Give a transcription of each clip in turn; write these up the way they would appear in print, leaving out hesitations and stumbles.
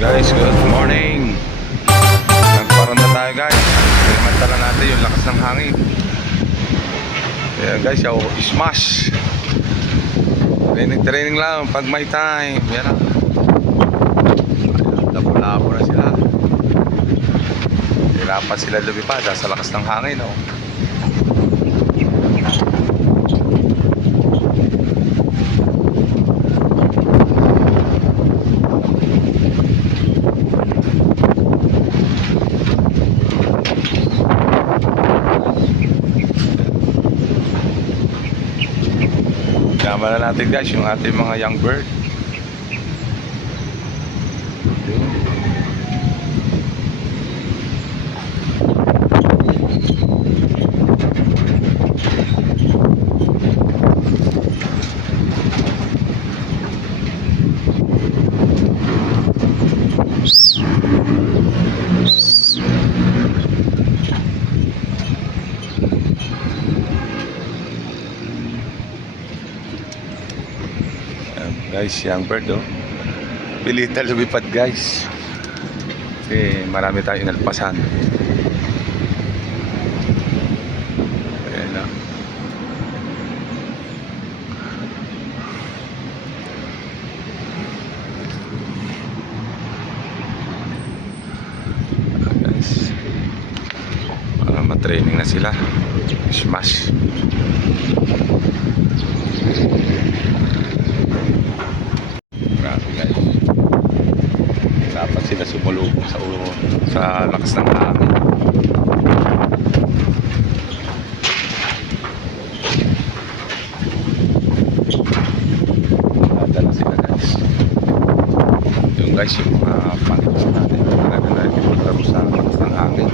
Guys, good morning. Nagparanda tayo guys. Mantala natin yung lakas ng hangin. Ayan guys, yung smash. Training lang pag may time. Yan lang. Labo-labo na sila. Hirapan sila lumipad sa lakas ng hangin. Oh. Kasama na natin guys yung ating mga young bird. Guys, young bird oh. Pilitan lumipad guys. Kasi marami tayong nalpasan. Ayan na. Guys, matraining na sila. Smash. Dapat sila sumulubong sa ulo sa lakas ng hangin. Nadala sila guys. Yung guys yung mga panito natin. Talaga natin maglaro sa lakas ng hangin.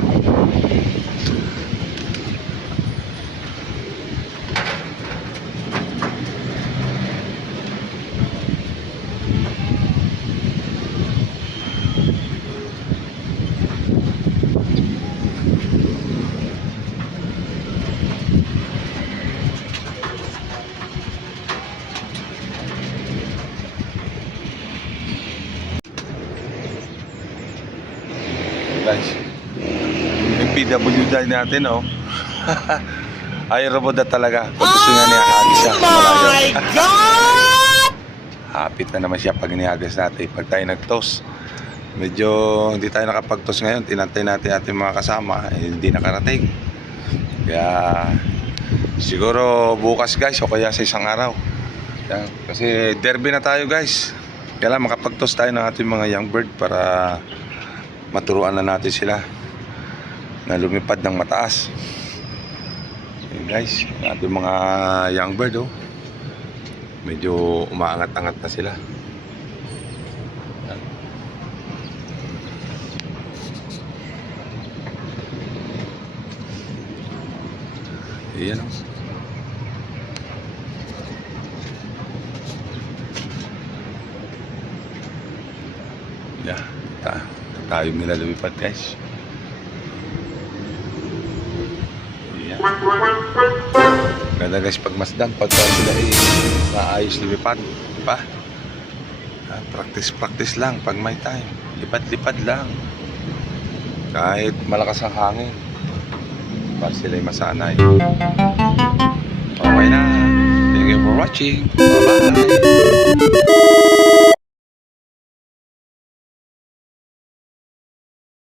Guys, yung PWD natin oh. Ay robot na talaga. Pag gusto nga niyahagas siya. Oh my God! Hapit na naman siya pag niyahagas natin. Pag tayo nag-toss, medyo hindi tayo nakapag-toss ngayon. Tinantay natin ating mga kasama, hindi nakarating. Kaya siguro bukas guys o kaya sa isang araw. Yan. Kasi derby na tayo guys. Kaya lang makapag-toss tayo ng ating mga young bird para maturuan na natin sila na lumipad ng mataas. Okay guys, ating mga young bird oh, medyo umaangat-angat na sila. Ayan oh. Yeah, tayo nila lumipad guys. Yeah. Ganda guys pag masdan, pagka sila maayos lumipad, diba? Practice lang pag may time. Lipad-lipad lang. Kahit malakas ang hangin, para sila masanay. Okay na. Thank you for watching. Bye-bye.